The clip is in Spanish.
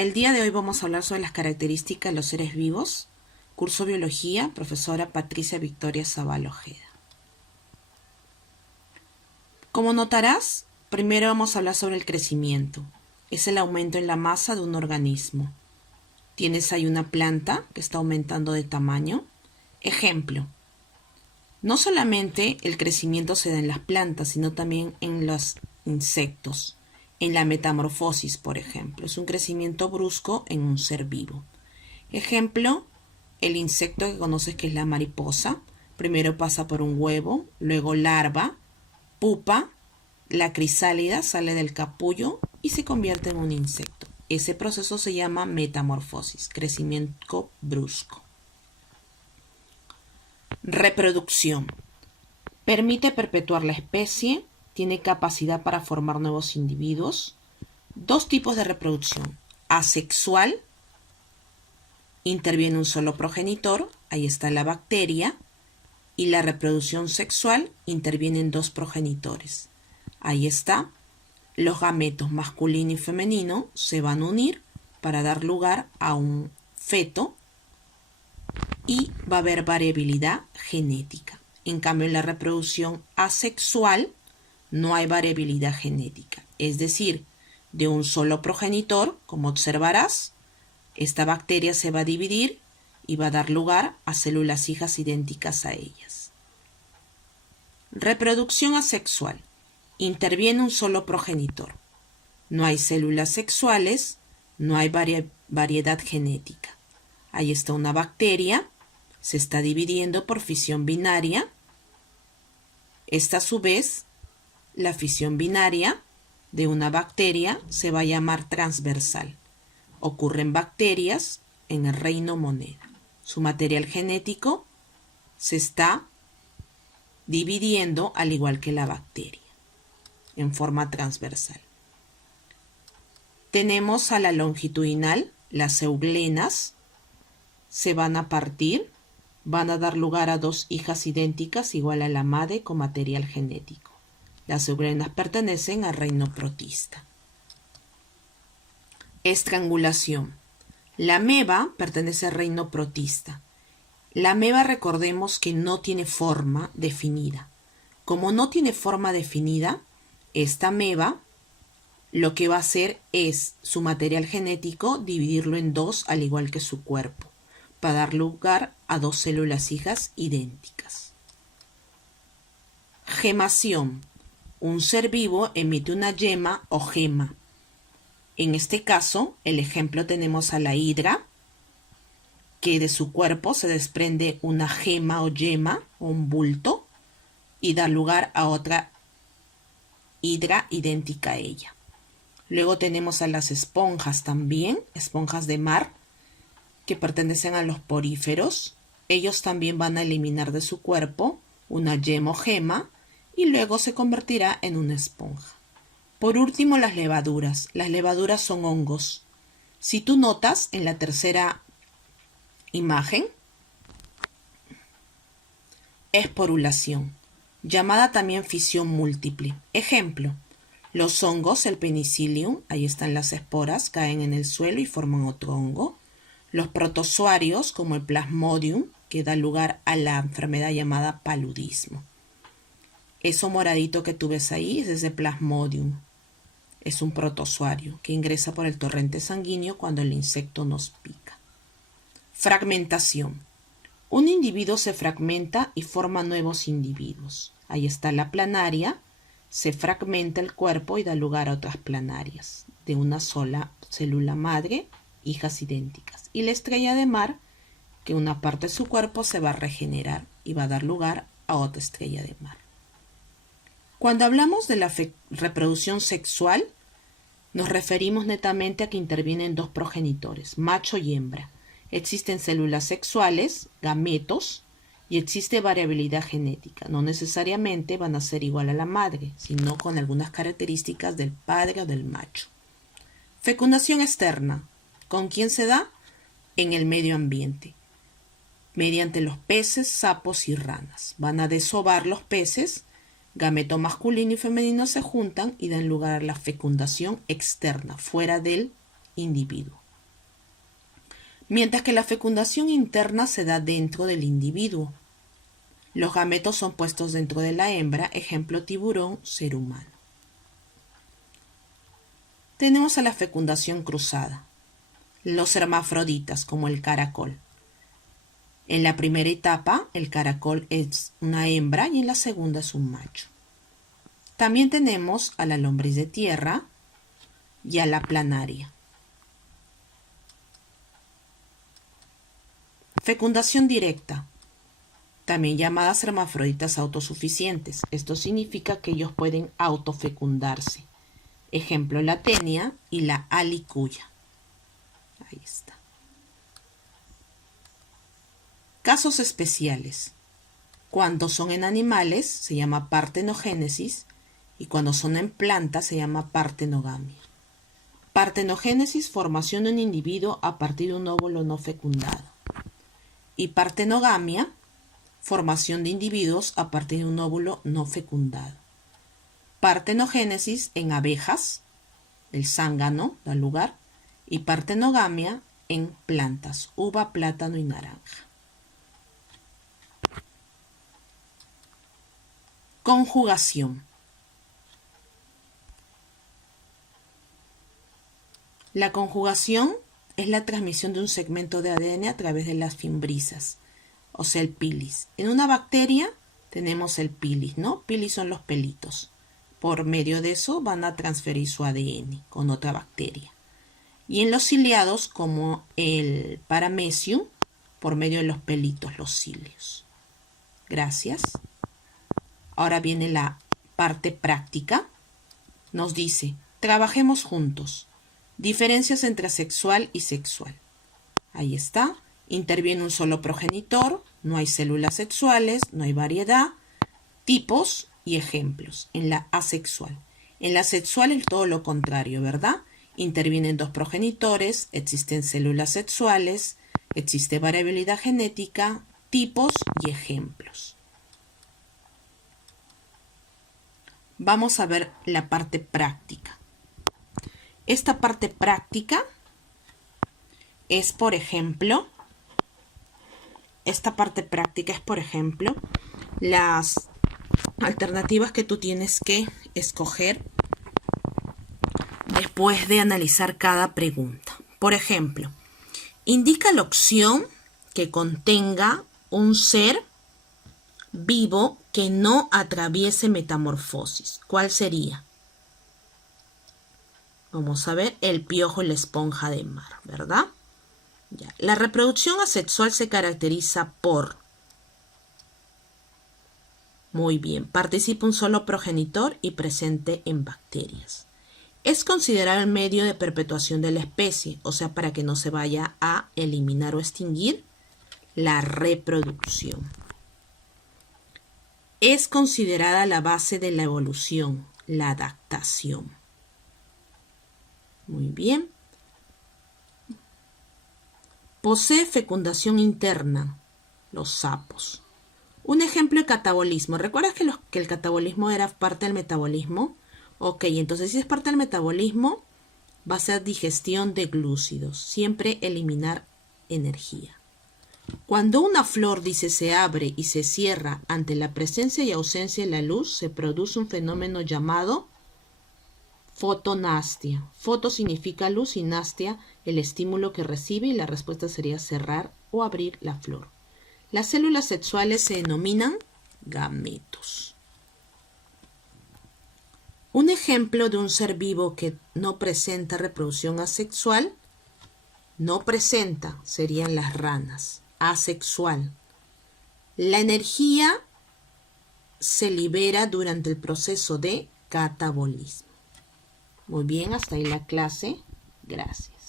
El día de hoy vamos a hablar sobre las características de los seres vivos. Curso Biología, profesora Patricia Victoria Zaval Ojeda. Como notarás, primero vamos a hablar sobre el crecimiento. Es el aumento en la masa de un organismo. Tienes ahí una planta que está aumentando de tamaño. Ejemplo, no solamente el crecimiento se da en las plantas, sino también en los insectos. En la metamorfosis, por ejemplo, es un crecimiento brusco en un ser vivo. Ejemplo, el insecto que conoces que es la mariposa. Primero pasa por un huevo, luego larva, pupa, la crisálida sale del capullo y se convierte en un insecto. Ese proceso se llama metamorfosis, crecimiento brusco. Reproducción. Permite perpetuar la especie, tiene capacidad para formar nuevos individuos. Dos tipos de reproducción. Asexual, interviene un solo progenitor, ahí está la bacteria. Y la reproducción sexual, intervienen dos progenitores. Ahí está, los gametos masculino y femenino se van a unir para dar lugar a un feto y va a haber variabilidad genética. En cambio, en la reproducción asexual no hay variabilidad genética. Es decir, de un solo progenitor, como observarás, esta bacteria se va a dividir y va a dar lugar a células hijas idénticas a ellas. Reproducción asexual. Interviene un solo progenitor. No hay células sexuales, no hay variedad genética. Ahí está una bacteria, se está dividiendo por fisión binaria. Esta a su vez, la fisión binaria de una bacteria se va a llamar transversal. Ocurre en bacterias en el reino moneda. Su material genético se está dividiendo al igual que la bacteria, en forma transversal. Tenemos a la longitudinal, las euglenas se van a partir, van a dar lugar a dos hijas idénticas igual a la madre con material genético. Las euglenas pertenecen al reino protista. Estrangulación. La ameba pertenece al reino protista. La ameba, recordemos que no tiene forma definida. Como no tiene forma definida, esta ameba lo que va a hacer es su material genético dividirlo en dos al igual que su cuerpo, para dar lugar a dos células hijas idénticas. Gemación. Un ser vivo emite una yema o gema. En este caso, el ejemplo tenemos a la hidra, que de su cuerpo se desprende una gema o yema o un bulto y da lugar a otra hidra idéntica a ella. Luego tenemos a las esponjas también, esponjas de mar, que pertenecen a los poríferos. Ellos también van a eliminar de su cuerpo una yema o gema y luego se convertirá en una esponja. Por último, las levaduras. Las levaduras son hongos. Si tú notas en la tercera imagen, esporulación, llamada también fisión múltiple. Ejemplo, los hongos, el penicillium, ahí están las esporas, caen en el suelo y forman otro hongo. Los protozoarios, como el plasmodium, que da lugar a la enfermedad llamada paludismo. Eso moradito que tú ves ahí es ese plasmodium. Es un protozoario que ingresa por el torrente sanguíneo cuando el insecto nos pica. Fragmentación. Un individuo se fragmenta y forma nuevos individuos. Ahí está la planaria, se fragmenta el cuerpo y da lugar a otras planarias, de una sola célula madre, hijas idénticas. Y la estrella de mar, que una parte de su cuerpo se va a regenerar y va a dar lugar a otra estrella de mar. Cuando hablamos de la reproducción sexual, nos referimos netamente a que intervienen dos progenitores, macho y hembra. Existen células sexuales, gametos, y existe variabilidad genética. No necesariamente van a ser igual a la madre, sino con algunas características del padre o del macho. Fecundación externa. ¿Con quién se da? En el medio ambiente, mediante los peces, sapos y ranas. Van a desovar los peces, gameto masculino y femenino se juntan y dan lugar a la fecundación externa, fuera del individuo. mientras que la fecundación interna se da dentro del individuo. Los gametos son puestos dentro de la hembra, ejemplo tiburón, ser humano. Tenemos a la fecundación cruzada, los hermafroditas como el caracol. En la primera etapa, el caracol es una hembra y en la segunda es un macho. También tenemos a la lombriz de tierra y a la planaria. Fecundación directa, también llamadas hermafroditas autosuficientes. Esto significa que ellos pueden autofecundarse. Ejemplo, la tenia y la alicuya. Ahí está. Casos especiales. Cuando son en animales se llama partenogénesis y cuando son en plantas se llama partenogamia. Partenogénesis, formación de un individuo a partir de un óvulo no fecundado. Y partenogamia, formación de individuos a partir de un óvulo no fecundado. Partenogénesis en abejas, el zángano da lugar, y partenogamia en plantas, uva, plátano y naranja. Conjugación. La conjugación es la transmisión de un segmento de ADN a través de las fimbrisas, o sea, el pilis. En una bacteria tenemos el pilis, ¿no? Pilis son los pelitos. Por medio de eso van a transferir su ADN con otra bacteria. Y en los ciliados, como el paramecium, por medio de los pelitos, los cilios. Gracias. Ahora viene la parte práctica. Nos dice, trabajemos juntos. Diferencias entre asexual y sexual. Ahí está. Interviene un solo progenitor, no hay células sexuales, no hay variedad, tipos y ejemplos. En la asexual. En la sexual es todo lo contrario, ¿verdad? Intervienen dos progenitores, existen células sexuales, existe variabilidad genética, tipos y ejemplos. Vamos a ver la parte práctica. Esta parte práctica es, por ejemplo, las alternativas que tú tienes que escoger después de analizar cada pregunta. Por ejemplo, indica la opción que contenga un ser vivo que no atraviese metamorfosis. ¿Cuál sería? Vamos a ver, el piojo y la esponja de mar, ¿verdad? Ya. La reproducción asexual se caracteriza por... Muy bien, participa un solo progenitor y presente en bacterias. Es considerado el medio de perpetuación de la especie, o sea, para que no se vaya a eliminar o extinguir la reproducción. Es considerada la base de la evolución, la adaptación. Muy bien. Posee fecundación interna, los sapos. Un ejemplo de catabolismo. ¿Recuerdas que el catabolismo era parte del metabolismo? Ok, entonces si es parte del metabolismo, va a ser digestión de glúcidos. Siempre eliminar energía. Cuando una flor, dice, se abre y se cierra ante la presencia y ausencia de la luz, se produce un fenómeno llamado fotonastia. Foto significa luz y nastia, el estímulo que recibe, y la respuesta sería cerrar o abrir la flor. Las células sexuales se denominan gametos. Un ejemplo de un ser vivo que no presenta reproducción asexual, serían las ranas. Asexual. La energía se libera durante el proceso de catabolismo. Muy bien, hasta ahí la clase. Gracias.